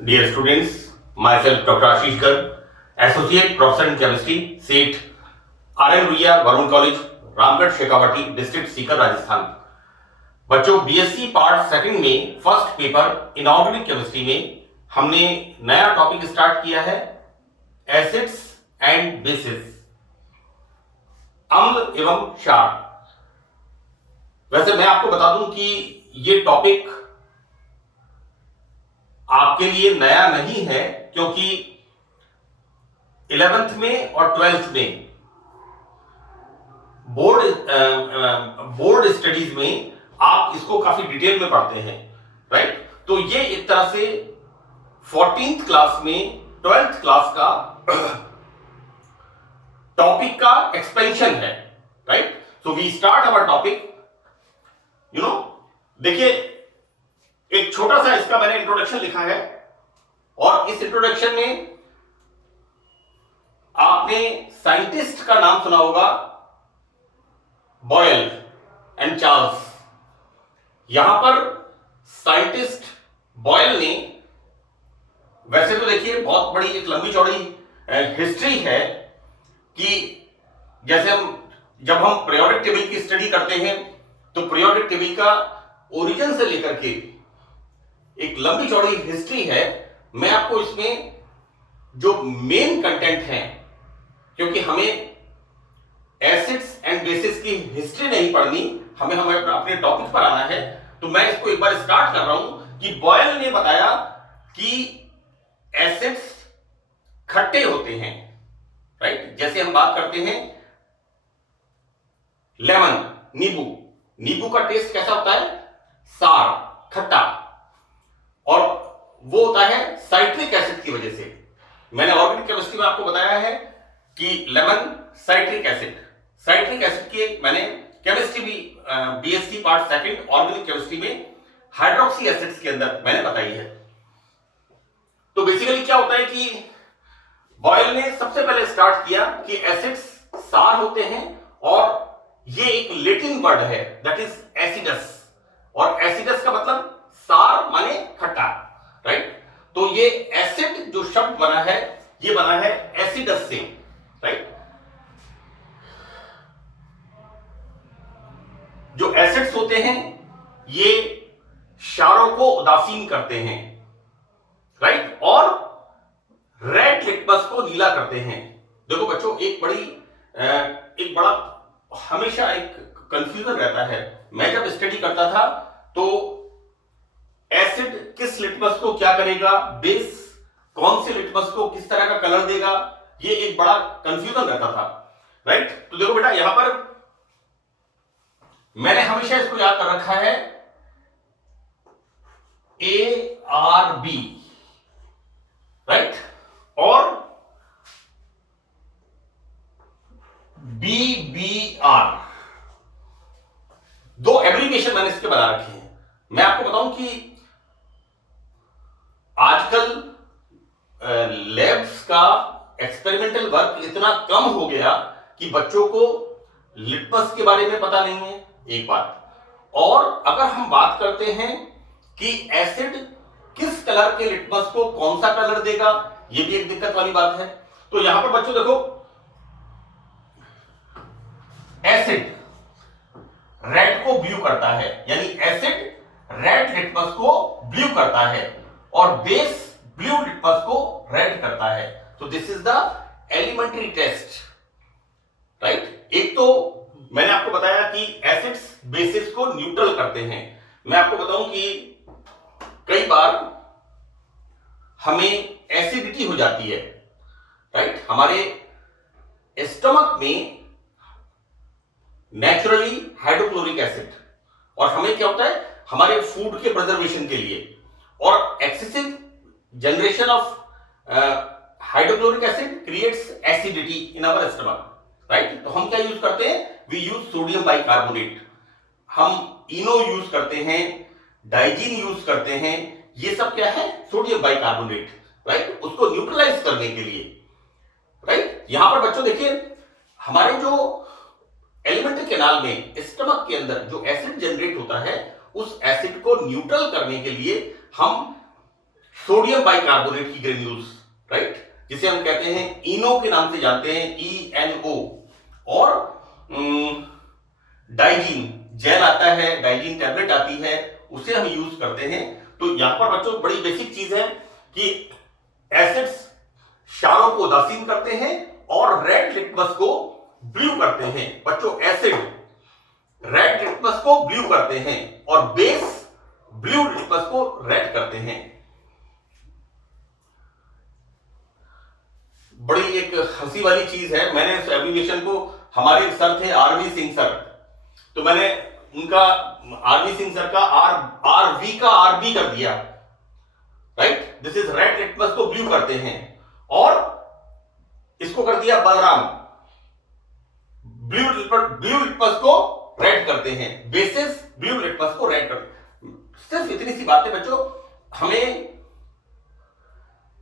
Dear students, myself Dr. Ashish Garg, Associate Professor in Chemistry, SEAT, RN Ruia, Varun college, Ramgarh Shekhawati, district Sikar, Rajasthan. बच्चों, BSc part second में first paper inorganic chemistry में हमने नया topic start किया है, acids and bases, अम्ल एवं क्षार। वैसे मैं आपको बता दूं कि ये टॉपिक आपके लिए नया नहीं है, क्योंकि 11th में और 12th में बोर्ड स्टडीज में आप इसको काफी डिटेल में पढ़ते हैं, राइट। तो ये एक तरह से 14th क्लास में 12th क्लास का टॉपिक का एक्सपेंशन है, right. So we start our topic. देखिए, एक छोटा सा इसका मैंने इंट्रोडक्शन लिखा है, और इस इंट्रोडक्शन में आपने साइंटिस्ट का नाम सुना होगा, बॉयल एंड चार्ल्स। यहां पर साइंटिस्ट बॉयल ने, वैसे तो देखिए बहुत बड़ी एक लंबी चौड़ी हिस्ट्री है कि जैसे जब हम पीरियोडिक टेबल की स्टडी करते हैं तो पीरियोडिक टेबल का ओरिजिन से लेकर के एक लंबी चौड़ी हिस्ट्री है। मैं आपको इसमें जो मेन कंटेंट है, क्योंकि हमें एसिड्स एंड बेसिस की हिस्ट्री नहीं पढ़नी, हमें अपने टॉपिक पर आना है, तो मैं इसको एक बार स्टार्ट कर रहा हूं कि बॉयल ने बताया कि एसिड्स खट्टे होते हैं, राइट। जैसे हम बात करते हैं लेमन, नींबू का टेस्ट कैसा होता है? सार, खट्टा, और वो होता है साइट्रिक एसिड की वजह से। मैंने ऑर्गेनिक केमिस्ट्री में आपको बताया है कि लेमन साइट्रिक एसिड की मैंने केमिस्ट्री भी BSc part second organic chemistry में हाइड्रोक्सी एसिड्स के अंदर मैंने बताई है। तो बेसिकली क्या होता है कि बॉयल ने सबसे पहले स्टार्ट किया कि एसिड्स सार होते हैं, और ये एक लैटिन वर्ड है, दैट इज एसिडस, और एसिडस का मतलब सार माने खट्टा, राइट। तो ये एसिड जो शब्द बना है, ये बना है एसिडस से, राइट। जो एसिड्स होते हैं ये क्षारों को उदासीन करते हैं, राइट, और रेड लिटमस को नीला करते हैं। देखो बच्चों, एक बड़ा हमेशा एक कंफ्यूजन रहता है। मैं जब स्टडी करता था तो एसिड किस लिटमस को क्या करेगा, बेस कौन से लिटमस को किस तरह का कलर देगा, ये एक बड़ा कंफ्यूजन रहता था, राइट। तो देखो बेटा, यहां पर मैंने हमेशा इसको याद कर रखा है, ARB, राइट, और BBR, दो एब्रीविएशन मैंने इसके बना रखे हैं। मैं आपको बताऊं कि आजकल लैब्स का एक्सपेरिमेंटल वर्क इतना कम हो गया कि बच्चों को लिटमस के बारे में पता नहीं है, एक बात। और अगर हम बात करते हैं कि एसिड किस कलर के लिटमस को कौन सा कलर देगा, ये भी एक दिक्कत वाली बात है। तो यहां पर बच्चों देखो, एसिड रेड को ब्लू करता है, यानी एसिड रेड लिटमस को ब्लू करता है, और बेस ब्लू लिटमस को रेड करता है। तो this is the elementary test, right. एक तो मैंने आपको बताया कि एसिड्स बेसिस को न्यूट्रल करते हैं। मैं आपको बताऊं कि कई बार हमें एसिडिटी हो जाती है, राइट। हमारे स्टमक में नेचुरली हाइड्रोक्लोरिक एसिड, और हमें क्या होता है, हमारे फूड के प्रिजर्वेशन के लिए, और excessive generation of hydrochloric acid creates acidity in our stomach, right. तो हम क्या यूज करते हैं, वी यूज सोडियम बाइकार्बोनेट, हम इनो यूज करते हैं, डाइजीन यूज करते हैं, ये सब क्या है, सोडियम बाइकार्बोनेट, राइट, उसको न्यूट्रलाइज करने के लिए, राइट। यहां पर बच्चों देखिए, हमारे जो एलिमेंट्री कैनाल में स्टमक के अंदर जो एसिड जनरेट होता है, उस एसिड को न्यूट्रल करने के लिए हम सोडियम बाइकार्बोनेट की ग्रेन्यूल्स, राइट, जिसे हम कहते हैं इनो के नाम से जानते हैं, ENO। और डाइजीन जेल आता है, डाइजीन टैबलेट आती है, उसे हम यूज करते हैं। तो यहां पर बच्चों बड़ी बेसिक चीज है कि एसिड्स क्षारों को उदासीन करते हैं और रेड लिटमस को ब्लू करते हैं। बच्चों एसिड रेड लिटमस को ब्लू करते हैं और बेस ब्लू लिटमस को रेड करते हैं। बड़ी एक हंसी वाली चीज है, मैंने इस एब्रिविएशन को, हमारे सर थे RV सिंह सर, तो मैंने उनका RV सिंह सर का RV का RB कर दिया, right. This is red litmus को ब्लू करते हैं, और इसको कर दिया बलराम, ब्लू लिटमस को रेड करते हैं, बेसिस ब्लू लिटमस को रेड करते हैं। सिर्फ इतनी सी बातें बच्चों, हमें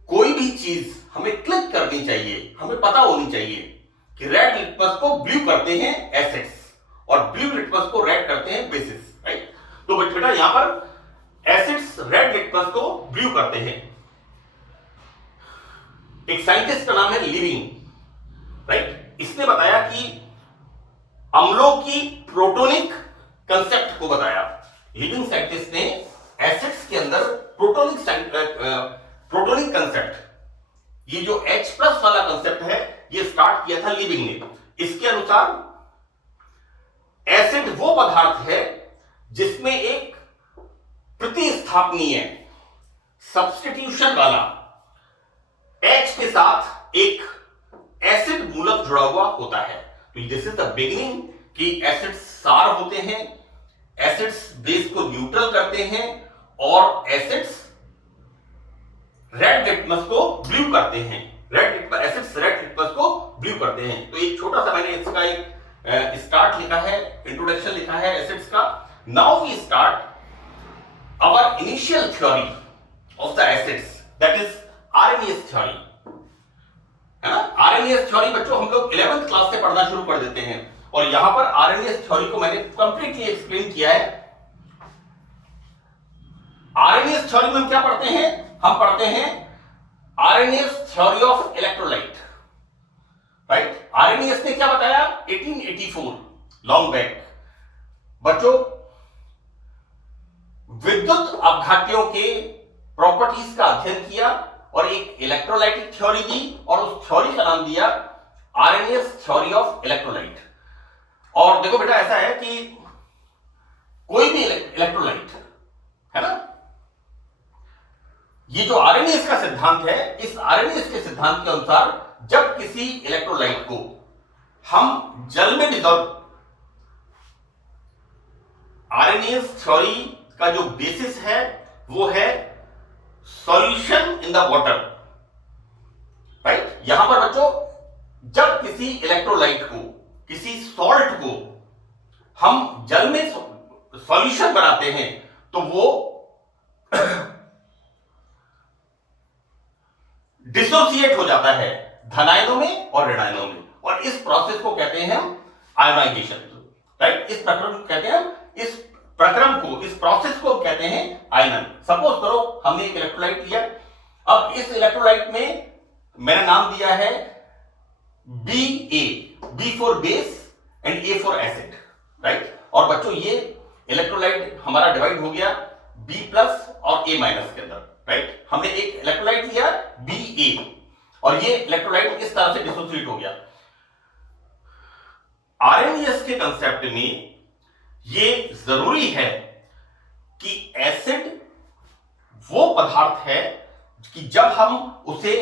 कोई भी चीज हमें क्लिक करनी चाहिए, हमें पता होनी चाहिए कि रेड लिटमस को ब्लू करते हैं एसिड्स और ब्लू लिटमस को रेड करते हैं बेसिस, राइट। तो बेटा यहां पर एसिड्स रेड लिटमस को ब्लू करते हैं। एक साइंटिस्ट का नाम है लिविंग, राइट, इसने बताया कि अम्लों की प्रोटोनिक कंसेप्ट को बताया। लिविंग साइंटिस्ट ने एसिड्स के अंदर प्रोटोनिक कंसेप्ट, ये जो H+ वाला कंसेप्ट है, ये स्टार्ट किया था लिविंग ने। इसके अनुसार एसिड वो पदार्थ है जिसमें एक प्रतिस्थापनीय सब्स्टिट्यूशन वाला H के साथ एक एसिड मूलक जुड़ा हुआ होता है। तो दिस इज द बिगिनिंग कि एसिड्स सार होते हैं, एसिड्स बेस को न्यूट्रल करते हैं और एसिड्स रेड लिटमस को ब्लू करते हैं, एसिड्स रेड लिटमस को ब्लू करते हैं। तो एक छोटा सा मैंने इसका एक स्टार्ट लिखा है, इंट्रोडक्शन लिखा है एसिड्स का। Now we start our initial theory of the acids, that is Arrhenius theory, है ना। आरएनएस थ्योरी बच्चों हम लोग 11th क्लास से पढ़ना शुरू कर देते हैं, और यहां पर आरएनएस थ्योरी को मैंने कंप्लीटली एक्सप्लेन किया है। आरएनएस थ्योरी में हम क्या पढ़ते हैं? हम पढ़ते हैं RNS theory of electrolyte, right. RNS ने क्या बताया? 1884, लॉन्ग बैक। बच्चों विद्युत अपघातियों के प्रॉपर्टीज का अध्ययन किया और एक इलेक्ट्रोलाइटिक थ्योरी दी, और उस थ्योरी का नाम दिया आरएनएस थ्योरी ऑफ इलेक्ट्रोलाइट। और देखो बेटा ऐसा है कि कोई भी इलेक्ट्रोलाइट, है ना, ये जो आरएनएस का सिद्धांत है, इस आरएनएस के सिद्धांत के अनुसार जब किसी इलेक्ट्रोलाइट को हम जल में डिसॉल्व, आरएनएस थ्योरी का जो बेसिस है वो है solution in the water, right. यहां पर बच्चों जब किसी इलेक्ट्रोलाइट को, किसी सॉल्ट को हम जल में सॉल्यूशन बनाते हैं तो वो डिसोसिएट हो जाता है धनायनों में और ऋणायनों में, और इस प्रोसेस को कहते हैं आयोनाइजेशन, राइट। इस प्रक्रम को कहते हैं, इस प्रक्रम को, इस प्रोसेस को कहते हैं आयनन। सपोज करो हमने एक इलेक्ट्रोलाइट लिया, अब इस इलेक्ट्रोलाइट में मैंने नाम दिया है BA, B for base and A for acid, right. और बच्चों ये इलेक्ट्रोलाइट हमारा डिवाइड हो गया B+ और A- के अंदर, राइट। हमने एक इलेक्ट्रोलाइट लिया BA और ये इलेक्ट्रोलाइट इस तरह से डिसोसिएट हो गया। आरएनएस के कंसेप्ट में ये जरूरी है कि एसिड वो पदार्थ है कि जब हम उसे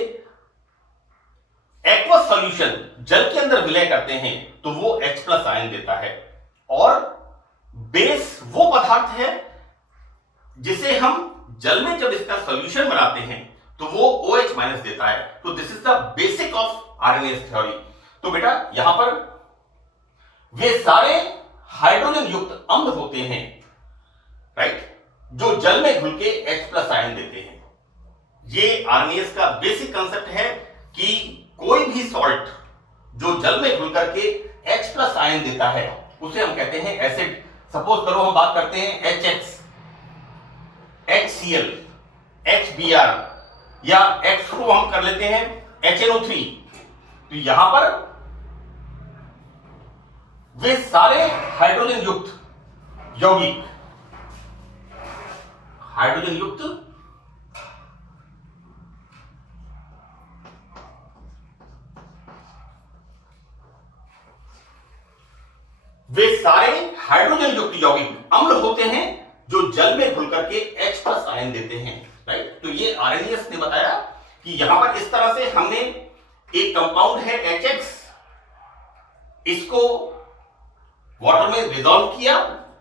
एक्वस सॉल्यूशन, जल के अंदर विलय करते हैं तो वो H+ आयन देता है, और बेस वो पदार्थ है जिसे हम जल में जब इसका सॉल्यूशन बनाते हैं तो वो OH- देता है। तो this is the basic of RNS theory. तो बेटा यहां पर वे सारे हाइड्रोजन युक्त अम्ल होते हैं, राइट, जो जल में घुल के H+ आयन देते हैं। ये आरएनएस का बेसिक कंसेप्ट है कि कोई भी सॉल्ट जो जल में घुल करके H+ आयन देता है उसे हम कहते हैं एसिड। सपोज करो हम बात करते हैं HX, HCl, HBr या X को हम कर लेते हैं HNO3। तो यहां पर वे सारे हाइड्रोजन युक्त यौगिक, हाइड्रोजन युक्त वे सारे हाइड्रोजन युक्त यौगिक अम्ल होते हैं जो जल में घुल करके H+ आयन देते हैं, राइट। तो ये आरएनएस ने बताया कि यहां पर इस तरह से हमने एक कंपाउंड है HX, इसको वाटर में डिसॉल्व किया,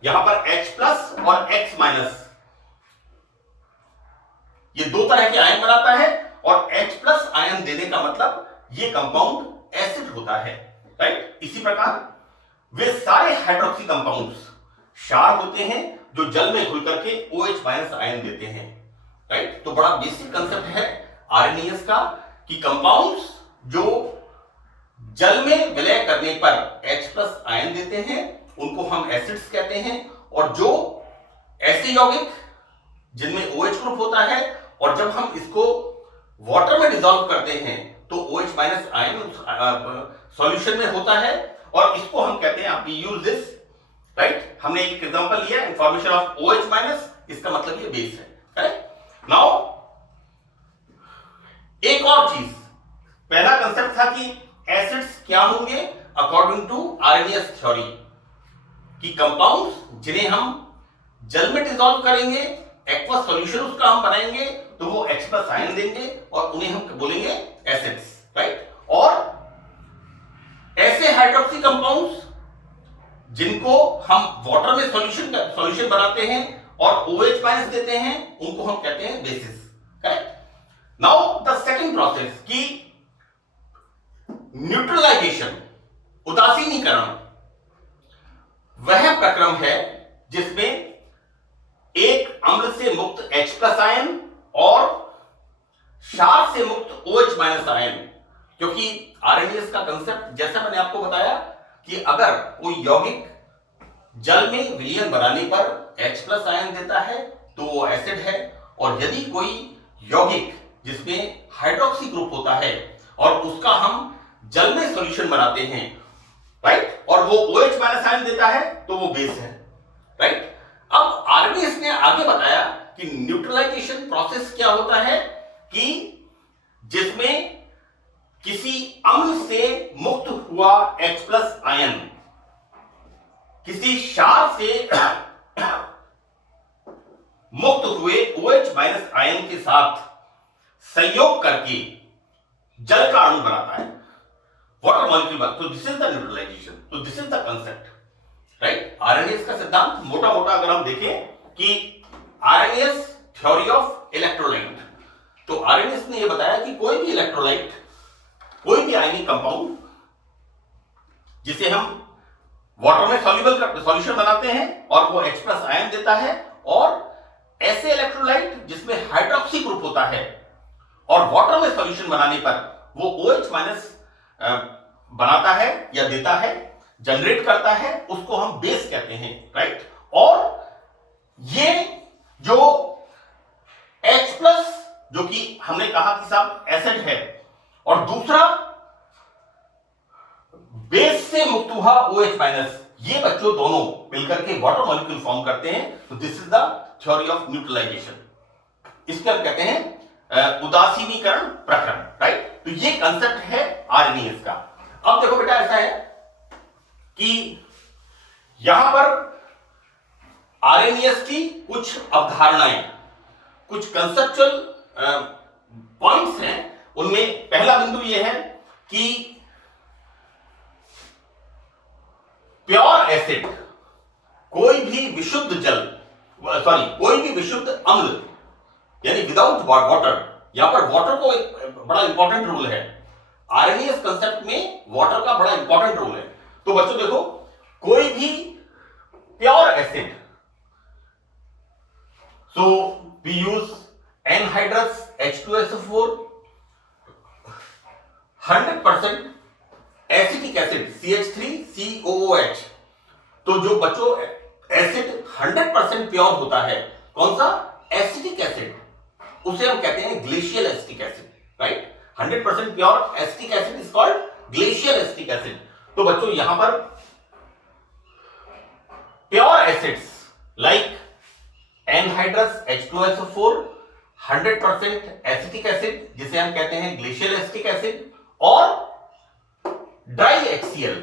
यहां पर H+ और X-, ये दो तरह के आयन बनाता है और H+ आयन देने का मतलब ये कंपाउंड एसिड होता है, राइट। इसी प्रकार वे सारे हाइड्रोक्सी कंपाउंड्स क्षार होते हैं जो जल में घुल करके OH- आयन देते हैं, राइट। तो बड़ा बेसिक कंसेप्ट है आरएनएस का कि कंपाउंड्स जो जल में विलय करने पर H+ आयन देते हैं उनको हम एसिड्स कहते हैं, और जो ऐसे यौगिक जिनमें OH ग्रुप होता है और जब हम इसको वाटर में डिसॉल्व करते हैं तो OH- आयन सॉल्यूशन में होता है और इसको हम कहते हैं, वी यूज दिस, राइट। हमने एक एग्जांपल लिया, इंफॉर्मेशन ऑफ OH-, इसका मतलब ये बेस है, करेक्ट। नाउ एक और चीज, पहला कंसेप्ट था कि एसिड्स क्या होंगे अकॉर्डिंग टू आरएनएस थ्योरी, कि कंपाउंड्स जिन्हें हम जल में डिसॉल्व करेंगे, एक्वस सॉल्यूशन उसका हम बनाएंगे तो वो H+ आयन देंगे और उन्हें हम बोलेंगे एसिड्स, राइट। और ऐसे हाइड्रोक्सी कंपाउंड्स जिनको हम वाटर में सॉल्यूशन बनाते हैं और OH- देते हैं उनको हम कहते हैं basis, correct. Now the second process की न्यूट्रलाइजेशन, उदासीनीकरण, वह प्रक्रम है जिसमें एक अम्ल से मुक्त H+ आयन और क्षार से मुक्त OH- आयन, क्योंकि आरएनएस का कंसेप्ट जैसा मैंने आपको बताया कि अगर कोई यौगिक जल में विलयन बनाने पर H+ आयन देता है तो वो एसिड है, और यदि कोई यौगिक जिसमें हाइड्रोक्सी ग्रुप होता है और उसका हम जल में सॉल्यूशन बनाते हैं, राइट, और वो OH- आयन देता है तो वो बेस है, राइट। अब आरएनएस ने आगे बताया कि न्यूट्रलाइजेशन प्रोसेस क्या होता है, कि जिसमें किसी अम्ल से मुक्त हुआ H+ आयन किसी क्षार से मुक्त हुए OH- आयन के साथ संयोग करके जल का अणु बनाता है, वाटर मॉलिक्यूल। तो दिस इज द न्यूट्रलाइजेशन, तो this is the concept, right. RNS का सिद्धांत मोटा मोटा अगर हम देखें कि आरएनएस थ्योरी ऑफ इलेक्ट्रोलाइट, तो आरएनएस ने यह बताया कि कोई भी इलेक्ट्रोलाइट, कोई भी आयनिक कंपाउंड जिसे हम वाटर में सॉल्यूबल सॉल्यूशन बनाते हैं और वो H+ आयन देता है, और ऐसे इलेक्ट्रोलाइट जिसमें हाइड्रोक्सी ग्रुप होता है और वाटर में सॉल्यूशन बनाने पर वो OH- बनाता है या देता है, जनरेट करता है, उसको हम बेस कहते हैं, राइट। और ये जो H+ जो कि हमने कहा कि साहब एसिड है, और दूसरा बेस से मुक्त हुआ OH-, ये बच्चों दोनों मिलकर के वाटर मॉलिक्यूल फॉर्म करते हैं। तो this is the theory of neutralization, इसको हम कहते हैं उदासीनीकरण प्रक्रम, राइट। तो ये कंसेप्ट है आरएनएस का। अब देखो बेटा, ऐसा है कि यहां पर आरएनएस की कुछ अवधारणाएं, कुछ कंसेप्चुअल पॉइंट्स हैं। उनमें पहला बिंदु यह है कि प्योर एसिड, कोई भी विशुद्ध जल, कोई भी विशुद्ध अम्ल, यानी विदाउट वाटर, यहां पर वाटर को एक बड़ा इंपॉर्टेंट रोल है आरएनएस कंसेप्ट में, वाटर का बड़ा इंपॉर्टेंट रोल है। तो बच्चों देखो, कोई भी pure acid, so we use anhydrous H2SO4, 100% acetic acid CH3COOH। तो जो बच्चों एसिड 100% प्योर होता है, कौन सा? एसिटिक एसिड, उसे हम कहते हैं glacial acetic acid, right. 100% pure acetic acid is called glacial acetic acid. तो बच्चों यहां पर pure acids like anhydrous H2SO4, 100% acetic acid जिसे हम कहते हैं ग्लेशियल एसिटिक एसिड, और ड्राई HCl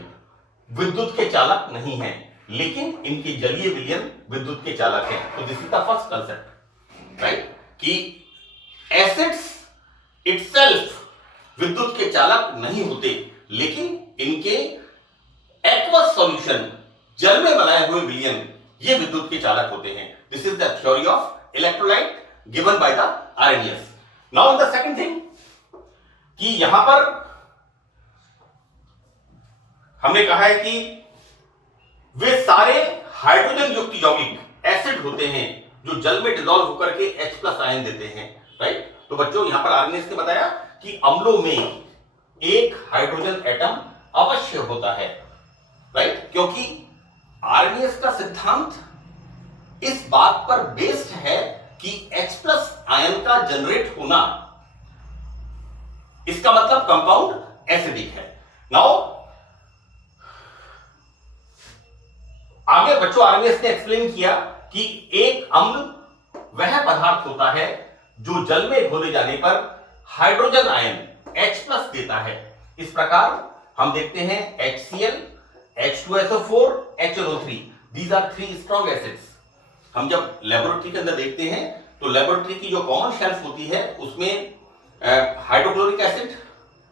विद्युत के चालक नहीं है, लेकिन इनके जलीय विलयन विद्युत के चालक हैं। तो this is the first concept, right, कि एसिड्स इटसेल्फ विद्युत के चालक नहीं होते, लेकिन इनके एक्वस सॉल्यूशन, जल में बनाए हुए विलयन, ये विद्युत के चालक होते हैं। This is the theory of electrolyte given by the Arrhenius. Now the second thing कि यहां पर हमने कहा है कि वे सारे हाइड्रोजन युक्त यौगिक एसिड होते हैं जो जल में डिसॉल्व होकर के H+ आयन देते हैं, राइट। तो बच्चों यहां पर आर्रेनियस ने बताया कि अम्लों में एक हाइड्रोजन एटम अवश्य होता है, राइट, क्योंकि आर्रेनियस का सिद्धांत इस बात पर बेस्ड है कि H+ आयन का जनरेट होना, इसका मतलब कंपाउंड एसिडिक है। नाउ आगे बच्चों आर्रेनियस ने एक्सप्लेन किया कि एक अम्ल वह पदार्थ होता है जो जल में घोले जाने पर हाइड्रोजन आयन H+ देता है। इस प्रकार हम देखते हैं HCl, H2SO4, HNO3, these are 3 strong acids। हम जब लेबोरेटरी के अंदर देखते हैं तो लेबोरेटरी की जो कॉमन शेल्फ होती है उसमें hydrochloric acid,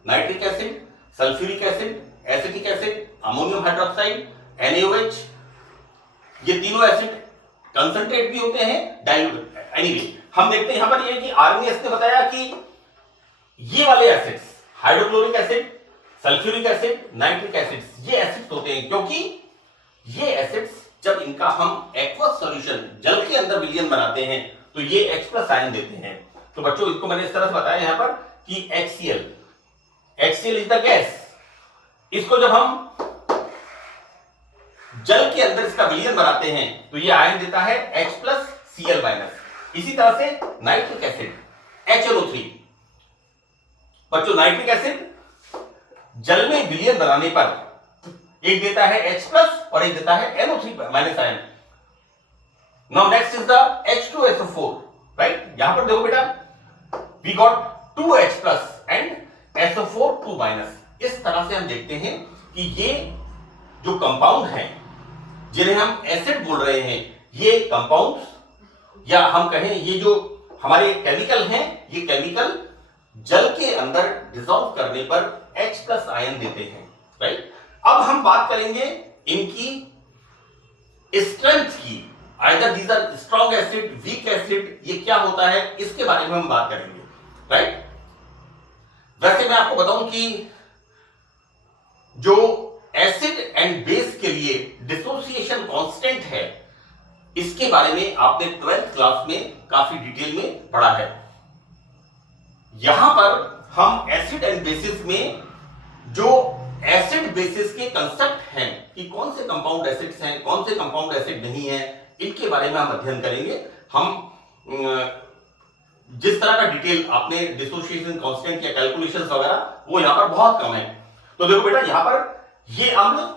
nitric acid, sulphuric acid, acetic acid, ammonium hydroxide, NaOH, ये तीनों एसिड कंसंट्रेट भी होते हैं, डाइल्यूट। एनीवे हम देखते हैं यहां पर ये कि आर्रेनियस ने बताया कि ये वाले acids, hydrochloric acid, sulphuric acid, nitric acid, ये एसिड्स होते हैं क्योंकि ये एसिड्स जब इनका हम एक्वस सॉल्यूशन, जल के अंदर विलयन बनाते हैं तो ये H+ आयन देते हैं। तो बच्चों इसको मैंने इस तरह से बताया यहां पर कि HCl इज द गैस, इसको जब हम जल के अंदर इसका विलयन बनाते हैं तो ये आयन देता है H+Cl-। इसी तरह से नाइट्रिक एसिड HNO3, बच्चों नाइट्रिक एसिड जल में विलयन बनाने पर एक देता है H+ और एक देता है NO3- ion. Now next is the H2SO4, right. यहां पर देखो बेटा, we got 2 H+ and SO4 2-। इस तरह से हम देखते हैं कि ये जो कंपाउंड हैं जिन्हें हम एसिड बोल रहे हैं, ये कंपाउंड्स या हम कहें ये जो हमारे केमिकल हैं, ये केमिकल जल के अंदर डिसॉल्व करने पर H+ आयन देते हैं, राइट। अब हम बात करेंगे इनकी स्ट्रेंथ की, either these are strong acid, weak acid, ये क्या होता है इसके बारे में हम बात करेंगे, राइट। वैसे मैं आपको बताऊं कि जो एसिड एंड बेस के लिए डिसोसिएशन कांस्टेंट है, इसके बारे में आपने 12th क्लास में काफी डिटेल में पढ़ा है। यहां पर हम एसिड एंड बेसिस में जो एसिड बेसिस के कंसेप्ट हैं कि कौन से कंपाउंड एसिड्स हैं, कौन से कंपाउंड एसिड नहीं है, इनके बारे में हम अध्ययन करेंगे। हम जिस तरह का डिटेल आपने डिसोसिएशन कांस्टेंट या कैलकुलेशंस वगैरह, वो यहां पर बहुत कम है। तो देखो बेटा, यहां पर ये अम्ल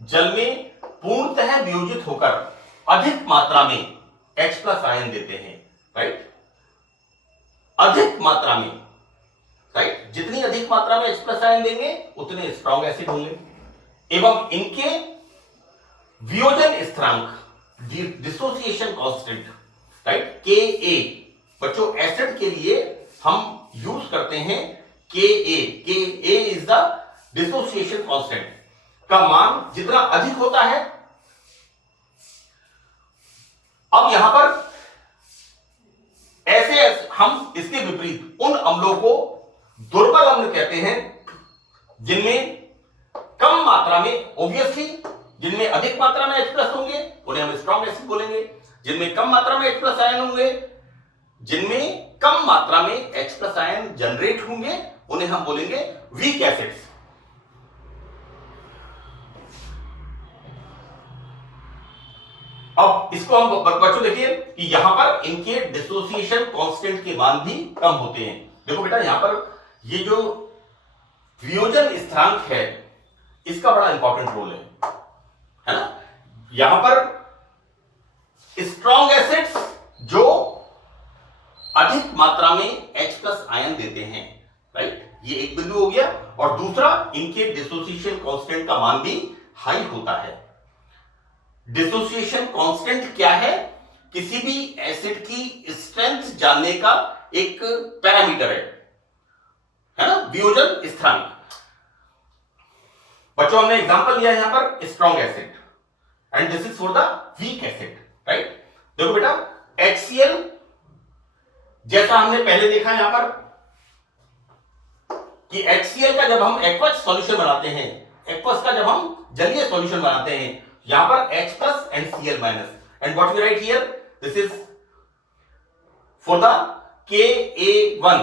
जल में पूर्णतः वियोजित होकर अधिक मात्रा में H+ आयन देते हैं, राइट। अधिक मात्रा में, राइट, जितनी अधिक मात्रा में H+ आयन देंगे उतने स्ट्रॉन्ग एसिड होंगे, एवं इनके वियोजन स्थिरांक, डिसोसिएशन कांस्टेंट, राइट, Ka। बच्चों एसिड के लिए हम यूज करते हैं Ka is the dissociation constant, का मान जितना अधिक होता है। अब यहां पर ऐसे हम इसके विपरीत उन अम्लों को दुर्बल अम्ल कहते हैं जिनमें कम मात्रा में, ऑब्वियसली जिनमें अधिक मात्रा में H+ होंगे उन्हें हम स्ट्रॉन्ग एसिड बोलेंगे, जिनमें कम मात्रा में H+ आयन होंगे, जिनमें कम मात्रा में H+ आयन जनरेट होंगे, उन्हें हम बोलेंगे वीक एसिड्स। अब इसको हम बच्चों देखिए कि यहां पर इनके डिसोसिएशन कांस्टेंट के मान भी कम होते हैं। देखो बेटा यहां पर ये जो वियोजन स्थिरांक है इसका बड़ा इंपॉर्टेंट रोल है ना। यहां पर स्ट्रॉन्ग एसिड्स जो अधिक मात्रा में H+ आयन देते हैं, राइट, ये एक बिंदु हो गया। और दूसरा, इनके डिसोसिएशन कांस्टेंट का मान भी हाई होता है। डिसोसिएशन कांस्टेंट क्या है? किसी भी एसिड की स्ट्रेंथ जानने का एक पैरामीटर है ना, वियोजन स्थिरांक। बच्चों हमने एग्जांपल लिया है यहां पर strong acid and this is for the weak acid, right. देखो बेटा HCl जैसा हमने पहले देखा यहां पर कि HCl का जब हम एक्वस सॉल्यूशन बनाते हैं, एक्वस का जब हम जलीय सॉल्यूशन बनाते हैं, यहां पर H+ and Cl- and what we write here, this is for the Ka1,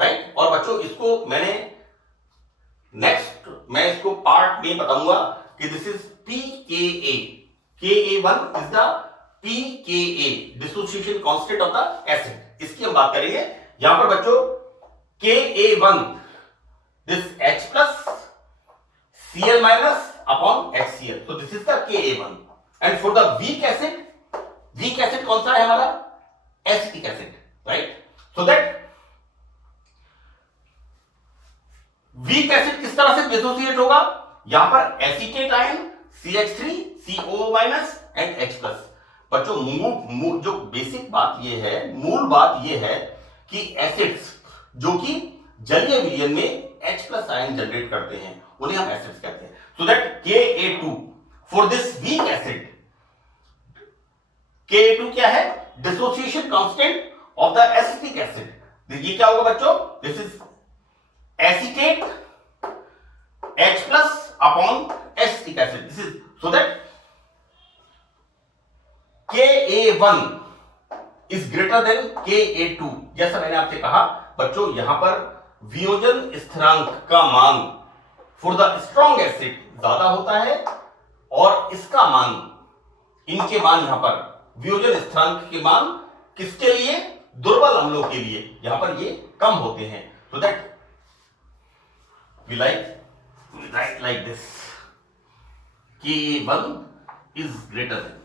right. और बच्चों इसको मैंने नेक्स्ट मैं इसको पार्ट में बताऊंगा कि this is pKa, Ka1 is the pKa, dissociation constant of the acid, इसकी हम बात करेंगे। यहां पर बच्चों Ka1 this H+ Cl- upon HCl, so this is the Ka1। and for the weak acid कौन सा है हमारा? Acetic acid, right. so that weak acid किस तरह से डिसोसिएट होगा? यहां पर acetate ion CH3 CO- and H+। बच्चों जो बेसिक बात ये है, मूल बात ये है कि एसिड्स जो कि जलीय विलयन में H+ आयन जनरेट करते हैं उन्हें हम एसिड्स कहते हैं। So that Ka2 for this weak acid, Ka2 क्या है? Dissociation constant of the acetic acid. ये क्या होगा बच्चों? This is acetate H+ upon acetic acid, this is so that Ka1 is greater then Ka2। जैसा मैंने आपसे कहा बच्चों यहां पर वियोजन स्थिरांक का मान फॉर द स्ट्रॉन्ग एसिड ज्यादा होता है और इसका मान, इनके मान यहां पर वियोजन स्थिरांक के मान किसके लिए? दुर्बल अम्लों के लिए यहां पर ये कम होते हैं। So that we write like this, Ka1 is greater than,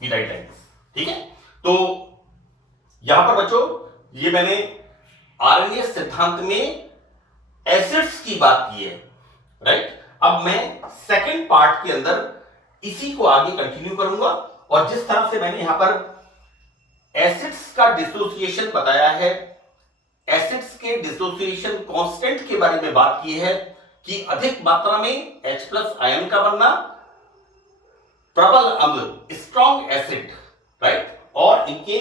we write like this, ठीक है। तो यहां पर बच्चों ये मैंने आरएनएस सिद्धांत में एसिड्स की बात की है, राइट। अब मैं सेकंड पार्ट के अंदर इसी को आगे कंटिन्यू करूंगा और जिस तरह से मैंने यहां पर एसिड्स का डिसोसिएशन बताया है, एसिड्स के डिसोसिएशन कांस्टेंट के बारे में बात की है कि अधिक मात्रा में H+ आयन का बनना, प्रबल अम्ल स्ट्रॉन्ग एसिड, राइट, और इनके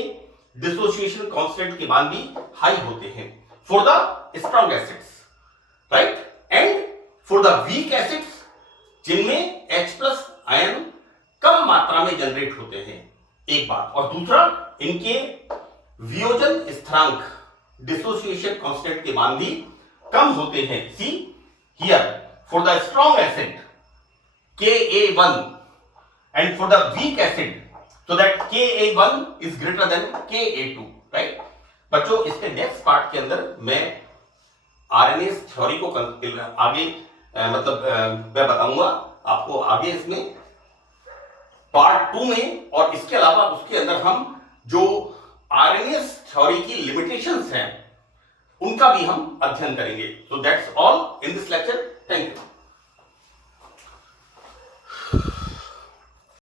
डिसोसिएशन कांस्टेंट के मान भी हाई होते हैं for the strong acids, right, and for the weak acids जिनमें H+ आयन कम मात्रा में जनरेट होते हैं, एक बात। और दूसरा, इनके वियोजन स्थिरांक डिसोसिएशन कांस्टेंट के मान भी कम होते हैं। See here for the strong acid Ka1 and for the weak acid so that Ka1 is greater than Ka2, right। बच्चों इसके नेक्स्ट पार्ट के अंदर मैं आरएनएस थ्योरी को आगे मैं बताऊंगा आपको आगे इसमें पार्ट 2 में, और इसके अलावा उसके अंदर हम जो आरएनएस थ्योरी की लिमिटेशंस हैं उनका भी हम अध्ययन करेंगे। So that's all in this lecture, thank you.